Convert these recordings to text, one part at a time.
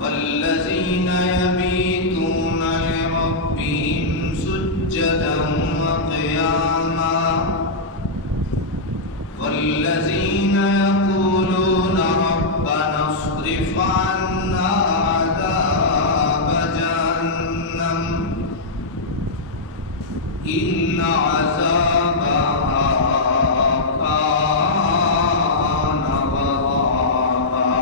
والذين يبيتون لربهم سجدا وقياما والذين يقولون ربنا اصرف عنا عذاب جهنم إن عذابها كان غراما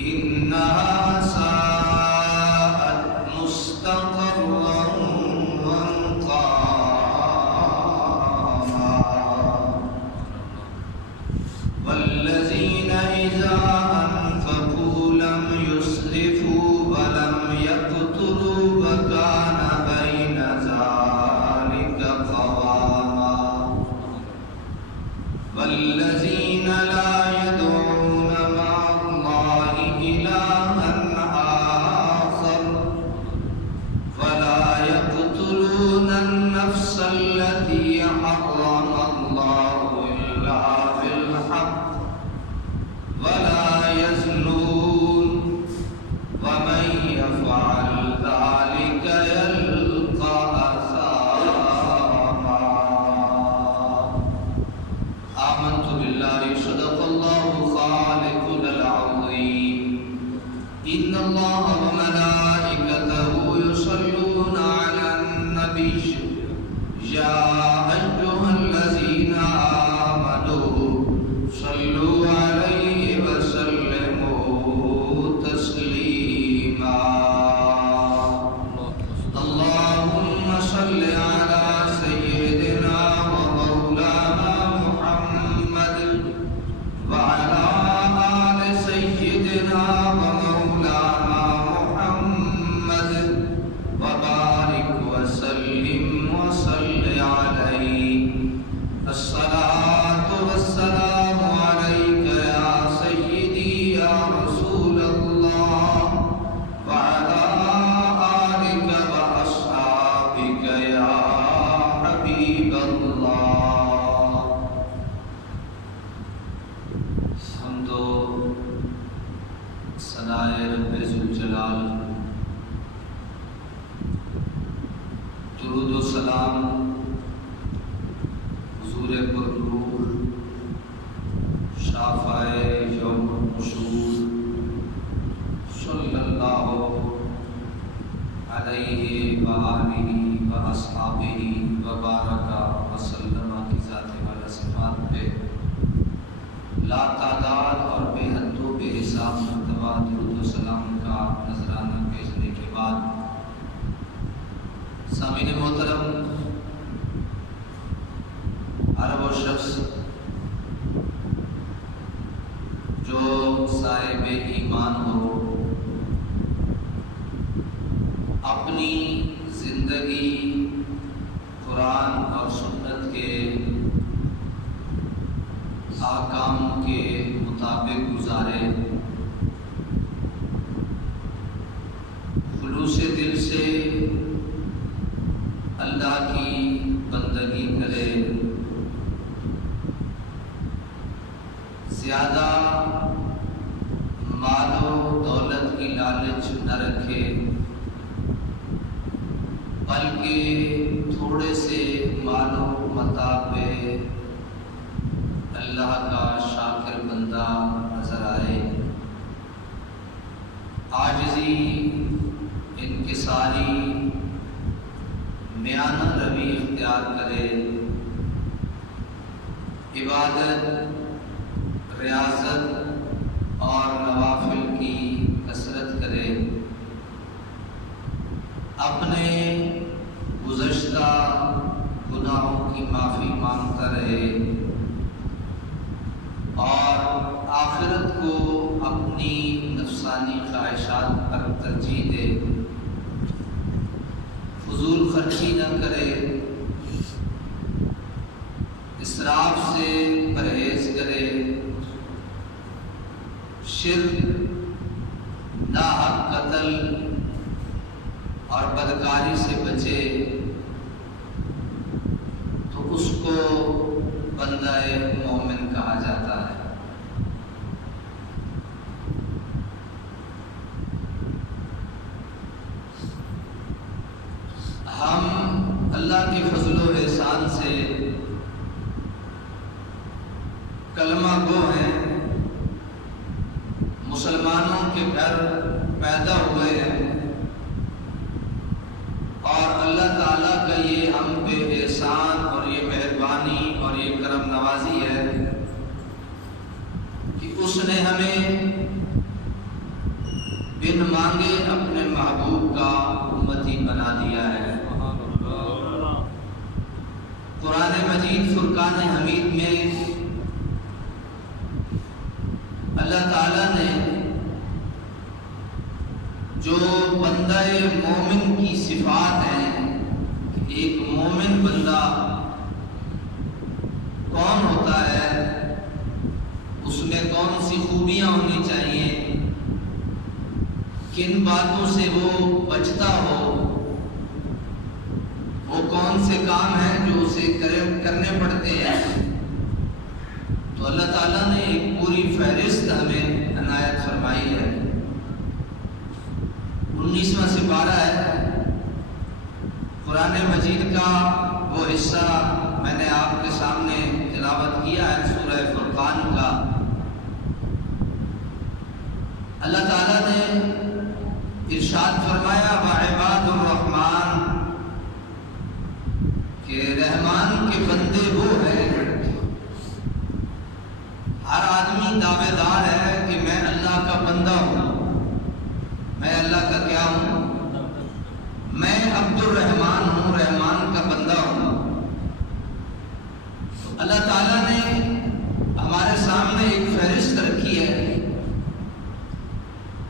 إنها ساءت مستقرا ومقاما والذين إذا أنفقوا لم يسرفوا ولم يقتروا وكان بين ذلك قواما والذين لا يدعون مع الله إلها آخر ولا يقتلون النفس التي حرم الله إلا بالحق ولا يزنون ومن يفعل ذلك يلقى أثاما آمنت بالله صدق الله خالقنا العظيم إن الله وملائكته يصلون على النبي يا أيها الذين آمنوا صلوا عليه وسلموا تسليما اللهم صل على سيدنا ومولانا محمد وعلى آل سيدنا ومولانا محمد وبارك وسلم وصل عليه الصلاة والسلام عليك يا سيدي يا رسول الله وعلى آلك وأصحابك يا حبيب الله حمد و ثنائے رب ذوالجلال درود و سلام حضور پرنور شافع یوم النشور صلی اللہ علیہ وآلہ وأصحابہ وبارک وسلم کی ذات والا صفات پہ لا تعداد اور بے حد و بے حساب مرتبہ درود و سلام کا نذرانہ بھیجنے کے بعد سامعین محترم، ہر وہ شخص جو صاحب ایمان ہو اپنی زندگی قرآن اور سنت کے احکام کے مطابق گزارے، خلوص دل سے اللہ کی بندگی کرے، زیادہ مال و دولت کی لالچ نہ رکھے، بلکہ تھوڑے سے مال و متاع پہ اللہ کا شاکر بندہ نظر آئے، عاجزی، انکساری، میانہ روی اختیار کرے، عبادت، ریاضت اور نوافل کی کثرت کرے، اپنے گزشتہ گناہوں کی معافی مانگتا رہے اور آخرت کو اپنی نفسانی خواہشات پر ترجیح دے، فضول خرچی نہ کرے، اسراف سے پرہیز کرے، شرک، ناحق قتل اور بدکاری سے بچے تو اس کو بندہ مومن کہا جاتا ہے۔ اللہ کے فضل و احسان سے کلمہ گو ہیں، مسلمانوں کے گھر پیدا ہوئے ہیں، اور اللہ تعالیٰ کا یہ ہم پہ احسان اور یہ مہربانی اور یہ کرم نوازی ہے کہ اس نے ہمیں بن مانگے اپنے محبوب کا امتی بنا دیا ہے۔ قرآن مجید فرقان حمید میں اللہ تعالیٰ نے جو بندہ مومن کی صفات ہیں، ایک مومن بندہ کون ہوتا ہے، اس میں کون سی خوبیاں ہونی چاہیے، کن باتوں سے وہ بچتا ہو، وہ کون سے کام ہیں جو اسے کرنے پڑتے ہیں، تو اللہ تعالیٰ نے ایک پوری فہرست ہمیں عنایت فرمائی ہے۔ 19واں سپارہ ہے قرآن مجید کا، وہ حصہ میں نے آپ کے سامنے تلاوت کیا ہے سورہ فرقان کا۔ اللہ تعالیٰ نے ارشاد فرمایا وعباد الرحمن، کہ رحمان کے بندے وہ ہیں، ہر آدمی دعوے دار ہے کہ میں اللہ کا بندہ ہوں، میں اللہ کا کیا ہوں، میں عبد الرحمن ہوں، رحمان کا بندہ ہوں۔ تو اللہ تعالیٰ نے ہمارے سامنے ایک فہرست رکھی ہے،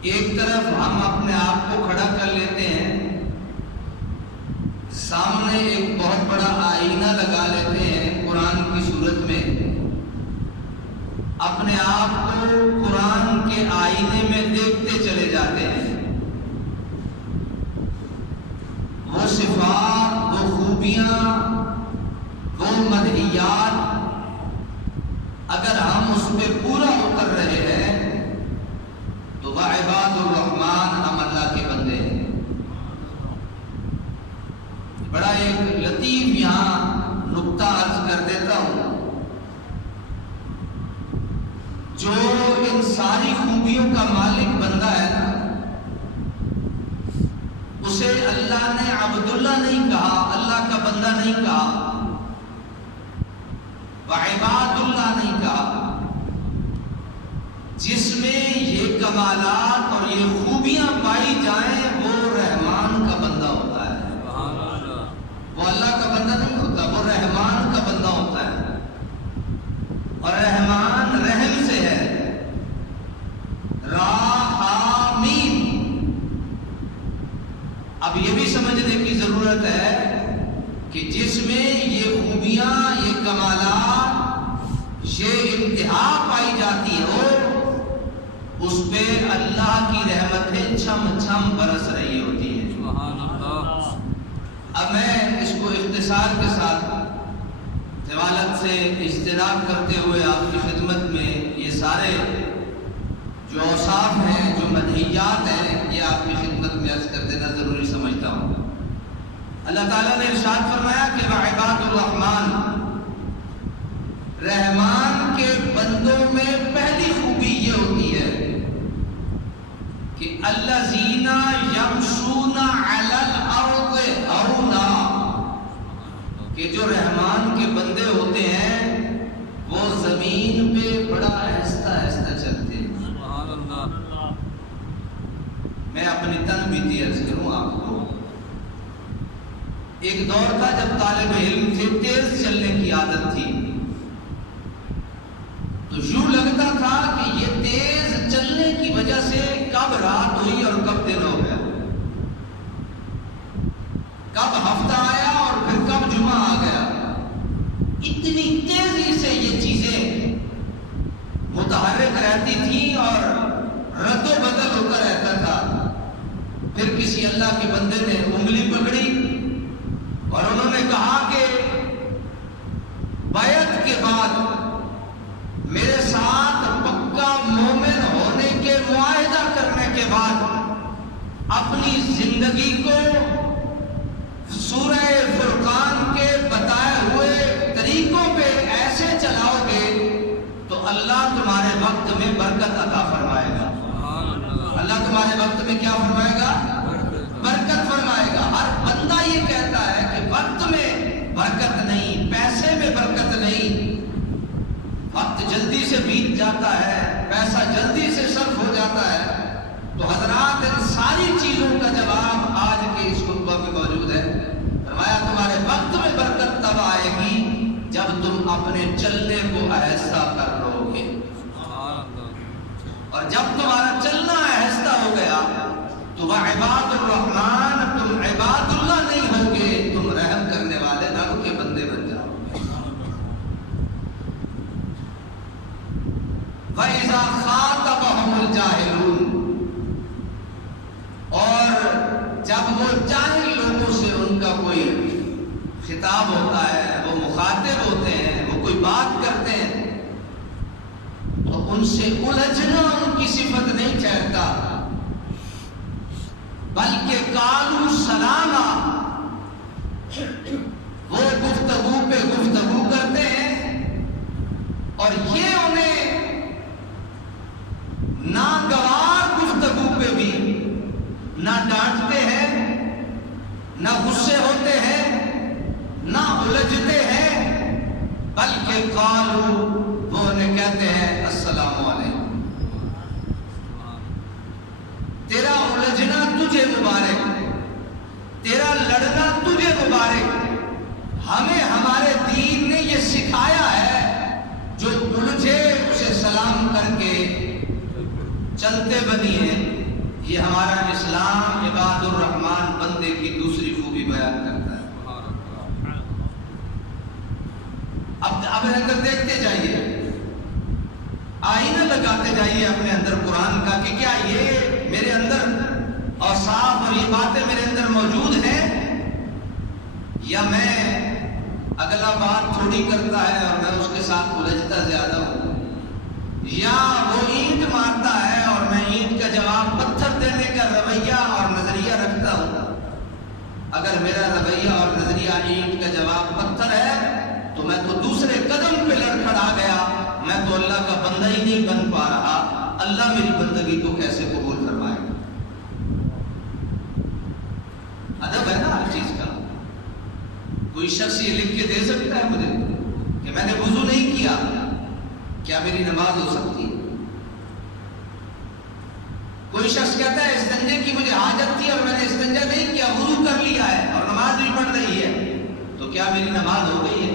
ایک طرف ہم اپنے آپ کو کھڑا کر لیتے ہیں، سامنے ایک بہت بڑا آئینہ لگا لیتے ہیں قرآن کی صورت میں، اپنے آپ کو قرآن کے آئینے میں دیکھتے چلے جاتے ہیں، وہ صفات، وہ خوبیاں، وہ مدحیات اگر ہم اس پہ پورا اتر رہے ہیں تو وعباد الرحمن، ہم اللہ کے بندے ہیں۔ بڑا ایک لطیف یہاں نقطہ عرض کر دیتا ہوں، جو ان ساری خوبیوں کا مالک بندہ ہے نا، اسے اللہ نے عبداللہ نہیں کہا، اللہ کا بندہ نہیں کہا، وعباد اللہ نہیں کہا۔ جس میں یہ کمالات اور یہ خوبیاں پائی جائیں وہ رحمان کا بندہ ہوتا ہے، وہ اللہ کا بندہ نہیں ہوتا، وہ رحمان کا بندہ ہوتا ہے، اور رحمان رحم سے ہے، راحمین۔ اب یہ بھی سمجھنے کی ضرورت ہے کہ جس میں یہ خوبیاں، یہ کمالات، یہ انتہا پائی جاتی ہو، اس پہ اللہ کی رحمتیں چھم چھم برس رہی ہوتی ہے۔ سبحان اللہ۔ اب میں اس کو اختصار کے ساتھ طوالت سے اجتناب کرتے ہوئے آپ کی خدمت میں یہ سارے جو اوصاف ہیں، جو مدحیات ہیں، یہ آپ کی خدمت میں عرض کر دینا ضروری سمجھتا ہوں۔ اللہ تعالیٰ نے ارشاد فرمایا کہ وعباد الرحمن، رحمان کے بندوں میں پہلی خوبی یہ ہوتی ہے کہ الذین یمشون علی الارض ہونا، کہ جو رحمان کے بندے ہوتے ہیں وہ زمین پہ بڑا آہستہ آہستہ چلتے ہیں۔ سبحان اللہ۔ میں اپنی تن بیتی عرض کروں آپ کو، ایک دور تھا جب طالب علم تھے، تیز چلنے کی عادت تھی، تو یوں لگتا تھا کہ یہ تیز چلنے کی وجہ سے کب رات ہوئی اور کب دن ہو گیا، کب ہفتہ آیا اور پھر کب جمعہ آ گیا، اتنی تیزی سے یہ چیزیں متحرک رہتی تھیں اور رد و بدل ہوتا رہتا تھا۔ پھر کسی اللہ کے بندے نے انگلی پکڑی اور انہوں نے کہا کہ بیعت کے بعد میرے ساتھ پکا مومن ہونے کے معاہدہ کرنے کے بعد اپنی زندگی کو سورہ فرقان اللہ تمہارے وقت میں کیا فرمائے گا؟ برکت فرمائے گا۔ ہر بندہ یہ کہتا ہے کہ وقت میں برکت نہیں، پیسے میں برکت نہیں، وقت جلدی سے بیت جاتا ہے، پیسہ جلدی سے صرف ہو جاتا ہے۔ تو حضرات ان ساری چیزوں کا جواب آج کے اس خطبہ میں موجود ہے۔ فرمایا تمہارے وقت میں برکت تب آئے گی جب تم اپنے چلنے کو آہستہ کر لو گے، اور جب تمہارا چلنا آہستہ ہو گیا تو وہ عباد الرحمن، تم عباد اللہ نہیں ہوگے، تم رحم کرنے والے رب کے بندے بن جاؤ گے۔ وَإِذَا خَاطَبَهُمُ الْجَاهِلُونَ، اور جب وہ جاہل لوگوں سے ان کا کوئی خطاب ہوتا ہے، وہ مخاطب ہوتے ہیں، وہ کوئی بات کرتے ہیں، تو ان سے الجھنا ان کی صفت نہیں ٹھہرتا، بلکہ قالوا سلاما، وہ گفتگو پہ گفتگو کرتے ہیں، اور یہ انہیں ناگوار گفتگو پہ بھی نہ ڈانٹتے ہیں، نہ غصے ہوتے ہیں، نہ الجھتے ہیں، بلکہ قالوا، وہ انہیں کہتے ہیں السلام علیکم، تیرا الجھنا تجھے مبارک، تیرا لڑنا تجھے مبارک، ہمیں ہمارے دین نے یہ سکھایا ہے جو الجھے اسے سلام کر کے چلتے بنیے۔ یہ ہمارا اسلام عباد الرحمن بندے کی دوسری خوبی بیان کرتا ہے۔ اب اندر دیکھتے جائیے، آئینہ لگاتے جائیے اپنے اندر قرآن کا کہ کیا یہ میرے اندر اوصاف اور یہ باتیں میرے اندر موجود ہیں، یا میں اگلا بات تھوڑی کرتا ہے اور میں اس کے ساتھ الجھتا زیادہ ہوں، یا وہ اینٹ مارتا ہے اور میں اینٹ کا جواب پتھر دینے کا رویہ اور نظریہ رکھتا ہوں۔ اگر میرا رویہ اور نظریہ اینٹ کا جواب پتھر ہے تو میں تو دوسرے قدم پہ لڑکھڑا گیا، میں تو اللہ کا بندہ ہی نہیں بن پا رہا، اللہ میری بندگی کو کیسے قبول فرمائے گا؟ ادب ہے نا ہر چیز کا۔ کوئی شخص یہ لکھ کے دے سکتا ہے مجھے کہ میں نے وضو نہیں کیا، کیا میری نماز ہو سکتی ہے؟ کوئی شخص کہتا ہے استنجے کی مجھے حاجت تھی اور میں نے استنجا نہیں کیا، وضو کر لیا ہے اور نماز بھی پڑھ رہی ہے، تو کیا میری نماز ہو گئی ہے؟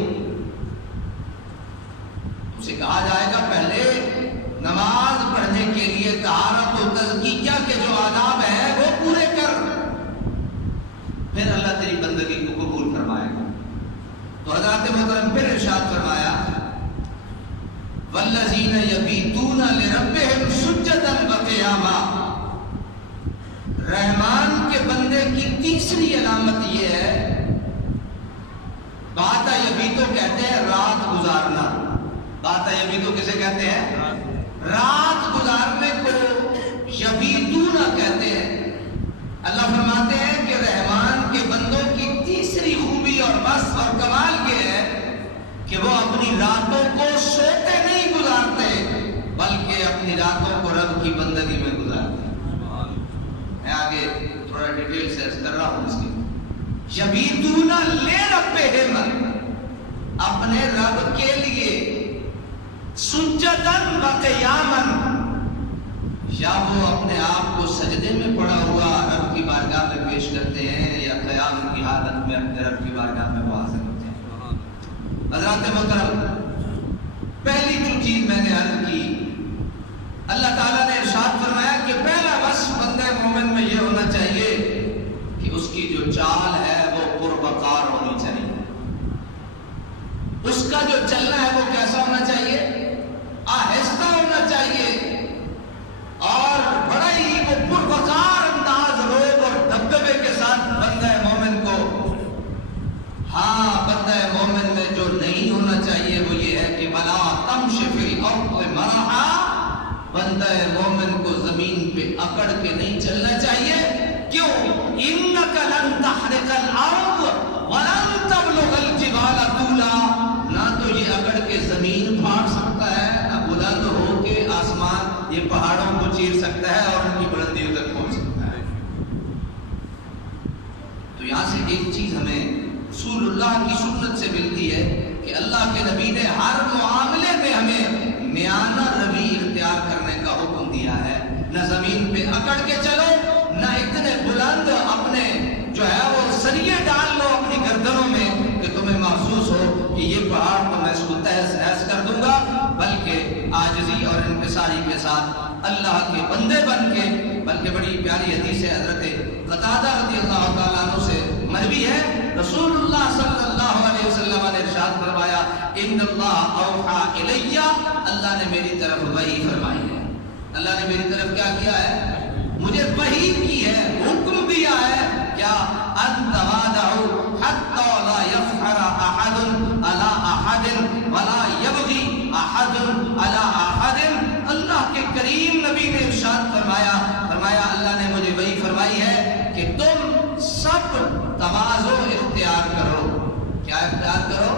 اسے کہا جائے گا پہلے نماز پڑھنے کے لیے طہارت و تزکیہ کے جو آداب ہیں وہ پورے کر، پھر اللہ تیری بندگی کو قبول فرمائے گا۔ تو حضرات محترم پھر ارشاد فرمایا والذین یبیتون لربہم سجدا وقیاما، رحمان کے بندے کی تیسری علامت یہ ہے، باتا یبیتو کہتے ہیں رات گزارنا، باتا یبیتو کسے کہتے ہیں؟ رات گزارنے کو یبیتون کہتے ہیں۔ اللہ فرماتے ہیں کہ رحمان کے بندوں کی تیسری خوبی اور وصف اور کمال یہ ہے کہ وہ اپنی راتوں کو سوتے نہیں گزارتے، بلکہ اپنی راتوں کو رب کی بندگی میں گزارتے ہیں۔ میں آگے تھوڑا ڈیٹیل سے عرض کر رہا ہوں اس کی۔ یبیتون لربہم، اپنے رب کے لیے، سجداً وقیاماً، یا وہ اپنے آپ کو سجدے میں پڑا ہوا رب کی بارگاہ میں پیش کرتے ہیں، یا قیام کی حالت میں اپنے رب کی بارگاہ میں حاضر ہوتے ہیں۔ حضرات محترم، پہلی جو چیز میں نے عرض کی، اللہ تعالیٰ نے ارشاد فرمایا کہ پہلا وصف بندہ مومن میں یہ ہونا چاہیے کہ اس کی جو چال ہے وہ پروقار ہونی چاہیے، اس کا جو چلنا ہے وہ کیسا ہونا چاہیے؟ آہستہ ہونا چاہیے، اور بڑا ہی وہ پروقار انداز، روب اور دبدبے کے ساتھ بندہ مومن کو، ہاں بندہ مومن میں جو نہیں ہونا چاہیے وہ یہ ہے کہ وَلَا تَمْشِ فِي الْأَرْضِ مَرَحًا، بندہ مومن کو زمین پہ اکڑ کے نہیں چلنا چاہیے۔ کیوں؟ إِنَّكَ لَن تَحْرِقَ الْأَرْضَ وَلَن تَبْلُغَ الْجِبَالَ طُولًا، نہ تو یہ اکڑ کے زمین پھاڑ سکتا ہے، نہ بلند ہو کے آسمان یہ پہاڑوں کو چیر سکتا ہے اور ان کی بلندی ایک چیز ہمیں رسول اللہ کی سنت سے ملتی ہے کہ اللہ کے نبی نے ہر معاملے میں ہمیں میانہ روی اختیار کرنے کا حکم دیا ہے. نہ زمین پہ اکڑ کے چلو، نہ اتنے بلند اپنے جو ہے وہ سریے ڈال لو اپنی گردنوں میں کہ تمہیں محسوس ہو کہ یہ پہاڑ تو میں اس کو تہز نہز کر دوں گا، بلکہ عاجزی اور انکساری کے ساتھ اللہ کے بندے بن کے. بلکہ بڑی پیاری حدیث ہے حضرت قتادہ رضی اللہ تعالیٰ عنہ سے مروی ہے، رسول اللہ صلی اللہ علیہ وسلم نے ارشاد فرمایا ان اللہ اوحا الی، اللہ نے میری طرف وحی فرمائی ہے. اللہ نے میری طرف کیا کیا ہے؟ مجھے وحی کی ہے، حکم دیا ہے. کیا؟ ان تواضعوا حتى لا يفخر احد على احد ولا يبغي احد على احد. اللہ کے کریم نبی نے ارشاد فرمایا اللہ نے مجھے وحی فرمائی ہے کہ تم سب تواضع اختیار کرو. کیا اختیار کرو؟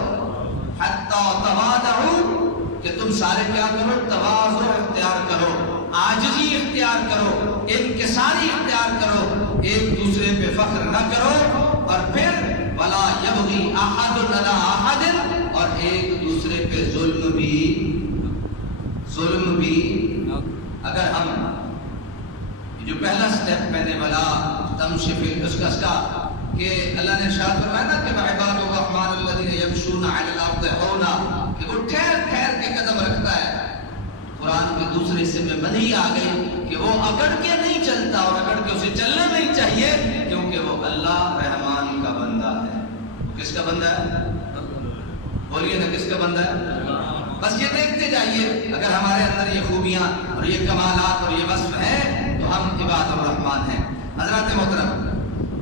حتی تواضعوا، کہ تم سارے کیا کرو؟ تواضع اختیار کرو، عاجزی اختیار کرو، انکساری اختیار کرو، ایک دوسرے پہ فخر نہ کرو. اور پھر ولا یبغی احد علی احد، اور ایک دوسرے پہ ظلم بھی اگر ہم جو پہلا سٹیپ میں نے بلا تمشفل اس کا کہ اللہ نے ارشاد فرمایا نا کہ عباد الرحمن الذین یمشون علی الارض ہونا، کہ وہ ٹھہر ٹھہر کے قدم رکھتا ہے. قرآن کے دوسرے حصے میں منہی آ گئی کہ وہ اکڑ کے نہیں چلتا، اور اکڑ کے اسے چلنا نہیں چاہیے کیونکہ وہ اللہ رحمان کا بندہ ہے. کس کا بندہ ہے؟ بولیے نا، کس کا بندہ ہے؟ بس یہ دیکھتے جائیے اگر ہمارے اندر یہ خوبیاں اور یہ کمالات اور یہ وصف ہیں تو ہم عباد الرحمن ہیں. حضرات محترم،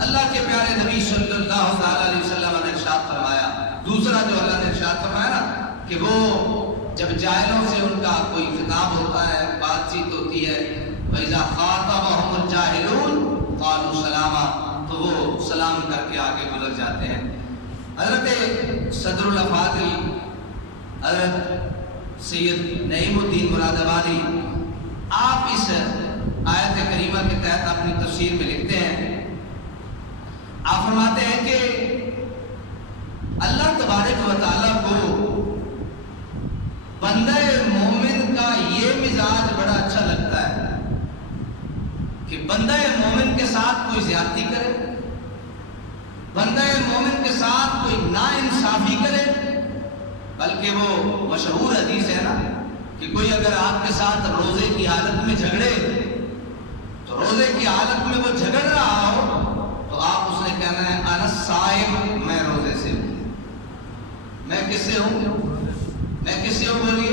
اللہ کے پیارے نبی صلی اللہ علیہ وسلم نے ارشاد فرمایا، دوسرا جو اللہ نے ارشاد فرمایا نا کہ وہ جب جاہلوں سے ان کا کوئی خطاب ہوتا ہے، بات چیت ہوتی ہے، وَإِذَا خَاطَبَهُمُ الْجَاهِلُونَ قَالُوا سَلَامًا، تو وہ سلام کر کے آگے گزر جاتے ہیں. حضرت صدر الافاضل حضرت سید نعیم الدین مراد آبادی آپ اس آیت کریمہ کے تحت اپنی تفسیر میں لکھتے ہیں، آپ فرماتے ہیں کہ اللہ تبارک و تعالیٰ کو بندہ مومن کا یہ مزاج بڑا اچھا لگتا ہے کہ بندہ مومن کے ساتھ کوئی زیادتی کرے، بندہ مومن کے ساتھ کوئی ناانصافی کرے. بلکہ وہ مشہور حدیث ہے نا کہ کوئی اگر آپ کے ساتھ روزے کی حالت میں جھگڑے تو روزے کی حالت میں وہ جھگڑ رہا ہو تو آپ اس نے کہنا ہے انا صائم، میں روزے سے ہوں. میں کس سے ہوں؟ میں کس سے ہوں؟ بولیے.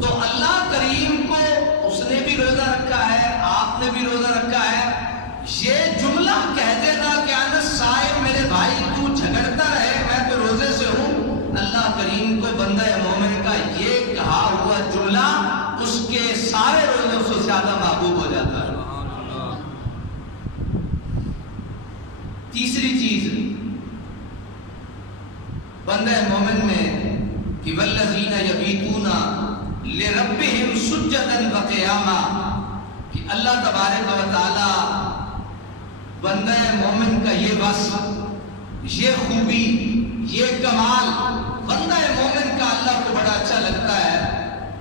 تو اللہ کریم کو اس نے بھی روزہ رکھا ہے، آپ نے بھی روزہ رکھا ہے. یہ جملہ کہہ دینا کہ انا صائم، میرے بھائی تو جھگڑتا رہے میں تو روزے سے ہوں، اللہ کریم کو بندہ مومن کا یہ کہا ہوا جملہ اس کے سارے روزوں سے زیادہ محبوب ہو جاتا ہے. تیسری چیز بندہ مومن میں کہ والذین یبیتون لربہم سجدا وقیاما، کہ اللہ تبارک و تعالی بندہ مومن کا یہ وصف، یہ خوبی، یہ کمال بندہ مومن کا اللہ کو بڑا اچھا لگتا ہے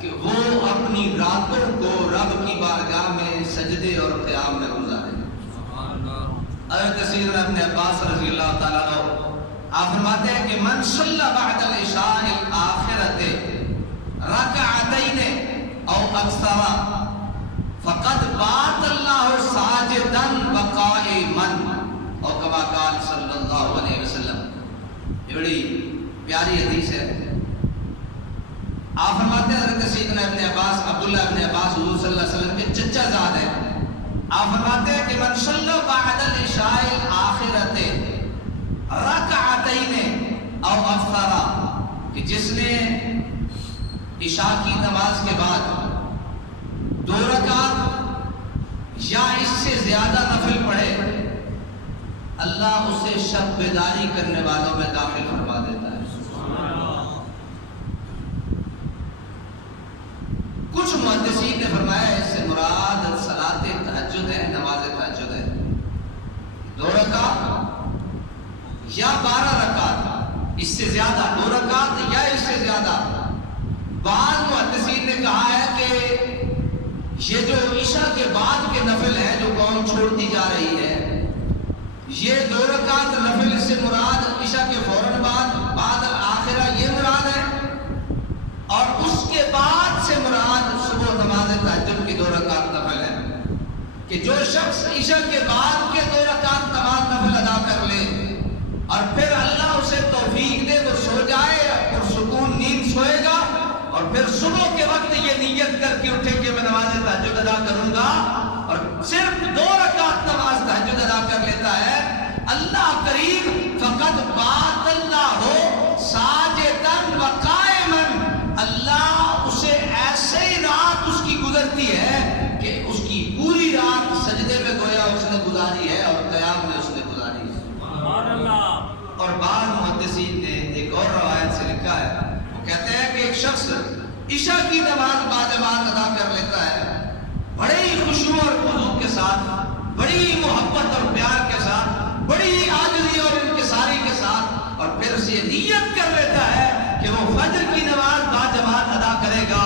کہ وہ اپنی راتوں کو رب کی بارگاہ میں سجدے اور قیام میں گزارے. حضرت سیدنا ابن عباس رضی اللہ تعالیٰ عنہ آپ فرماتے ہیں کہ من صلی بعد العشاء الآخرۃ رکعتین او اکثر فقد بات اللہ ساجدا وقائما، اور کما قال صلی اللہ علیہ وسلم. یہ بڑی پیاری حدیث ہے. آپ فرماتے ہیں حضرت سیدنا ابن عباس، عبداللہ ابن عباس حضور صلی اللہ علیہ وسلم کے چچا زاد ہیں. آپ فرماتے ہیں کہ من صلی بعد العشاء الآخرۃ رکعتین او اکثر، کہ جس نے عشاء کی نماز کے بعد 2 رکعت یا اس سے زیادہ نفل پڑھے، اللہ اسے شب بیداری کرنے والوں میں داخل فرما دیتا ہے. کچھ محدثین نے فرمایا اس سے مراد صلاۃ تہجد ہے، نماز تہجد ہے. 2 رکعت اس سے زیادہ 2 رکعت یا اس سے زیادہ. بعض محدثین نے کہا ہے کہ یہ جو عشاء کے بعد کے نفل ہیں جو قوم چھوڑتی جا رہی ہے، یہ 2 رکعت نفل سے مراد عشاء کے فوراً بعد آخرہ یہ مراد ہے، اور اس کے بعد سے مراد صبح نماز تہجد کی 2 رکعت نفل ہے. کہ جو شخص عشاء کے بعد کے 2 رکعت نماز نفل ادا کر لے اور پھر اللہ اسے توفیق دے تو سو جائے اور سکون نیند سوئے گا، اور پھر صبح کے وقت یہ نیت کر کے اٹھے کہ میں نماز تہجد ادا کروں گا، اور صرف 2 رکعت نماز تہجد ادا کر لیتا ہے، اللہ کریم فقط بات اللہ ہو ساجدن و قائمن، اللہ اسے ایسے ہی رات اس کی گزرتی ہے کہ اس کی پوری رات سجدے میں گویا اس نے گزاری ہے اور قیام میں اس نے گزاری ہے. اور بعض محدثین نے ایک اور روایت سے لکھا ہے، وہ کہتے ہیں کہ ایک شخص عشاء کی نماز باجماعت ادا کر لیتا ہے بڑے ہی خشوع اور خضوع کے ساتھ، بڑی ہی محبت اور پیار کے ساتھ، بڑی ہی عاجزی اور انکساری کے ساتھ، اور پھر اسے نیت کر لیتا ہے کہ وہ فجر کی نماز باجماعت ادا کرے گا.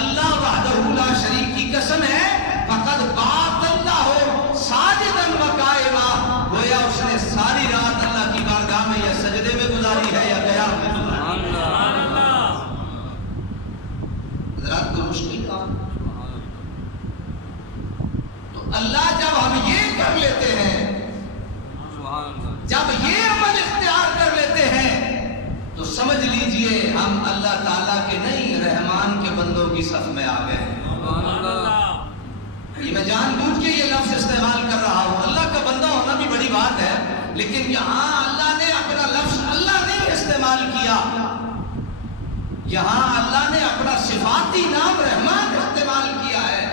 اللہ وحدہ لا شریک کی قسم ہے فقط بات اللہ ہو ساجدن و قائما، گویا اس نے ساری رات اللہ کی بارگاہ میں یا سجدے میں گزاری ہے یا قیام میں گزاری ہے. حضرات کو مشکل کام. تو اللہ جب ہم یہ کر لیتے ہیں، جب یہ عمل اختیار کر لیتے ہیں، تو سمجھ لیجئے ہم اللہ تعالیٰ کے نہیں رحمان کے بندوں کی صف میں آ گئے. یہ میں جان بوجھ کے یہ لفظ استعمال کر رہا ہوں، اللہ کا بندہ ہونا بھی بڑی بات ہے، لیکن یہاں اللہ نے اپنا لفظ اللہ نہیں استعمال کیا، یہاں اللہ نے اپنا صفاتی نام رحمان استعمال کیا ہے.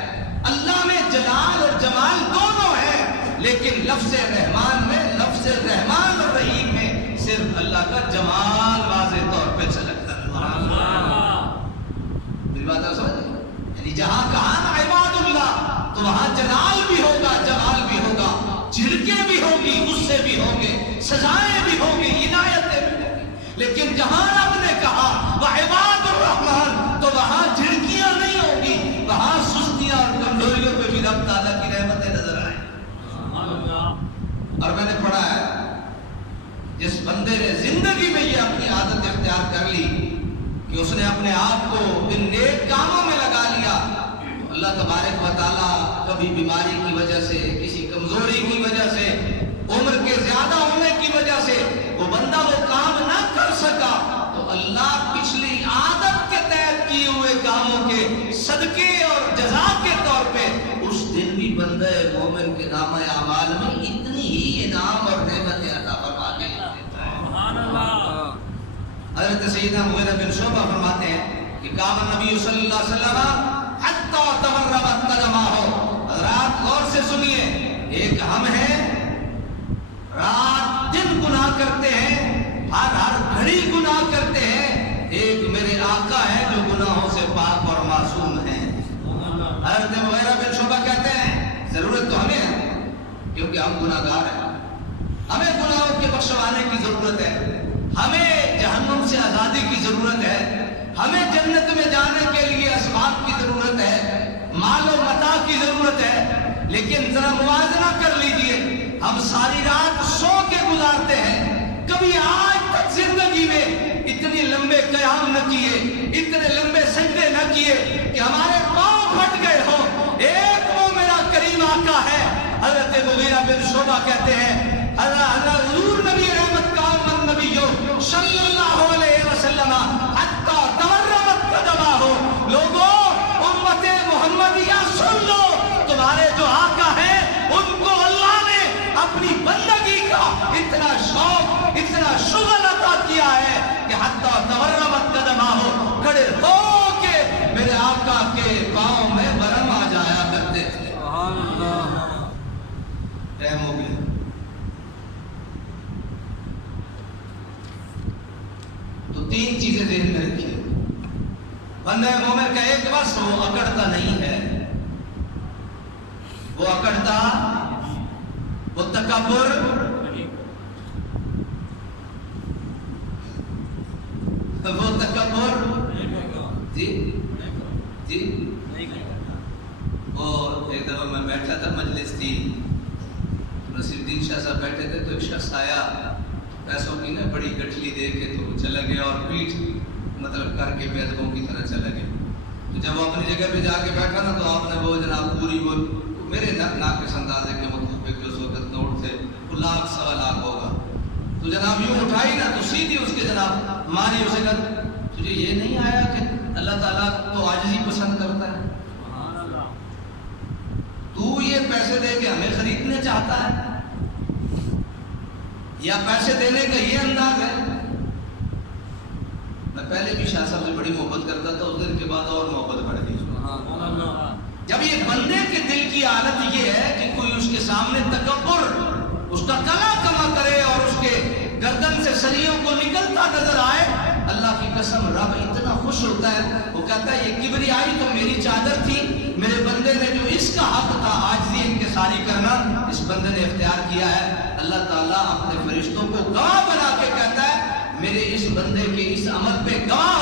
اللہ میں جلال اور جمال دونوں ہیں، لیکن لفظ رحمان میں، لفظ رحمان اور رحیم میں صرف اللہ کا جمال واضح طور پہ جھلکتا ہے. میری بات آپ سمجھ، یعنی جہاں کہا نا عباد اللہ، تو وہاں جلال بھی ہوگا، جمال بھی ہوگا، جھڑکیں بھی ہوں گی، غصے بھی ہوں گے، سزائیں بھی ہوں گی، عنایتیں بھی ہوں گی. لیکن جہاں رب نے کہا وعباد الرحمن، تو وہاں جھڑکیاں نہیں ہوں گی، وہاں سستیاں اور کمزوریوں پہ بھی رب تعالیٰ کی رحمتیں نظر آئیں. اور میں نے پڑھا ہے جس بندے نے زندگی میں یہ اپنی عادت اختیار کر لی کہ اس نے اپنے آپ کو ان نیک کاموں میں لگا لیا، تو اللہ تبارک و تعالیٰ کبھی بیماری کی وجہ سے، کسی کمزوری کی وجہ سے، عمر کے زیادہ ہونے کی وجہ سے وہ بندہ وہ کام نہ کر سکا، تو اللہ پچھلی عادت کے تحت کیے ہوئے کاموں کے صدقے اور جزا کے طور پہ اس دن بھی بندہ مومن کے نامہ اعمال میں اتنی ہی انعام اور نعمتیں عطا فرما کے دیتا ہے. سبحان اللہ. حضرت سیدنا مغیرہ بن شعبہ فرماتے ہیں کہ کعب نبی صلی اللہ علیہ وسلم حتی تورمت قدمہ. حضرات غور سے سنیے، ایک ہم ہیں رات دن گناہ کرتے ہیں، ہر گھڑی گناہ کرتے ہیں، ایک میرے آقا ہے جو گناہوں سے پاک اور معصوم ہیں. حضرت مغیرہ بن شعبہ کہتے ہیں ضرورت تو ہمیں ہے کیونکہ ہم گناہ گار ہیں، ہمیں گناہوں کے بخشوانے کی ضرورت ہے، ہمیں جہنم سے آزادی کی ضرورت ہے، ہمیں جنت میں جانے کے لیے اسباب کی ضرورت ہے، مال و متاع کی ضرورت ہے. لیکن ذرا موازنہ کر لیجئے، ہم ساری رات سو کے گزارتے ہیں، کبھی آج تک زندگی میں اتنی لمبے قیام نہ کیے، اتنے لمبے سجدے نہ کیے کہ ہمارے پاؤں پھٹ گئے ہوں. ایک وہ میرا کریم آقا ہے. حضرت مغیرہ بن شعبہ کہتے ہیں حضور نبی رحمت کا آمد نبی صلی اللہ علیہ وسلم حتی تورمت قدمہ ہو. لوگوں امت محمدیہ سن لو، تمہارے جو آقا ہیں ان کو اللہ نے اپنی بندگی کا اتنا شوق، اتنا شغل عطا کیا ہے کہ حتی تورمت قدمہ ہو، کھڑے ہو کے میرے آقا کے پاؤں میں برم آ جایا کرتے تھے. ٹائم ہو گیا. تو 3 چیزیں ذہن میں رکھیے. بندہ مومن کا ایک بس وہ اکڑتا نہیں ہے، وہ اکڑتا، وہ تکبر تھی. نصیر الدین شاہ صاحب بیٹھے تھے تو ایک شخص آیا پیسوں کی نا بڑی گٹھلی دے کے تو چلا گیا اور پیٹھ مطلب کر کے بے ادبوں کی طرح چلا گیا. تو جب وہ اپنی جگہ پہ جا کے بیٹھا نا تو آپ نے وہ جناب پوری وہ میرے ناقص اندازے کے مطابق جو اس وقت نوٹ تھے وہ 1,00,000 سوا لاکھ ہوگا. تو جناب یوں اٹھائی نا تو سیدھی اس کے جناب ماری اسے کہا تجھے یہ نہیں آیا کہ اللہ تعالیٰ تو عاجزی پسند کرتا ہے. تو یہ پیسے دے کے ہمیں خریدنے چاہتا ہے یا پیسے دینے کا یہ انداز ہے. میں پہلے بھی شاہ صاحب سے بڑی محبت کرتا تھا, اس دن کے بعد اور محبت بڑھ گئی. جب یہ بندے کے دل کی حالت یہ ہے کہ کوئی اس کے سامنے تکبر اس کا کلا کما کرے اور اس کے گردن سے سریوں کو نکلتا نظر آئے, اللہ کی قسم رب اتنا خوش ہوتا ہے. وہ کہتا ہے یہ کبریائی تو میری چادر تھی, میرے بندے نے جو اس کا حق تھا عاجزی انکساری کرنا اس بندے نے اختیار کیا ہے. اللہ تعالیٰ اپنے فرشتوں کو گواہ بنا کے کہتا ہے میرے اس بندے کے اس عمل پہ گواہ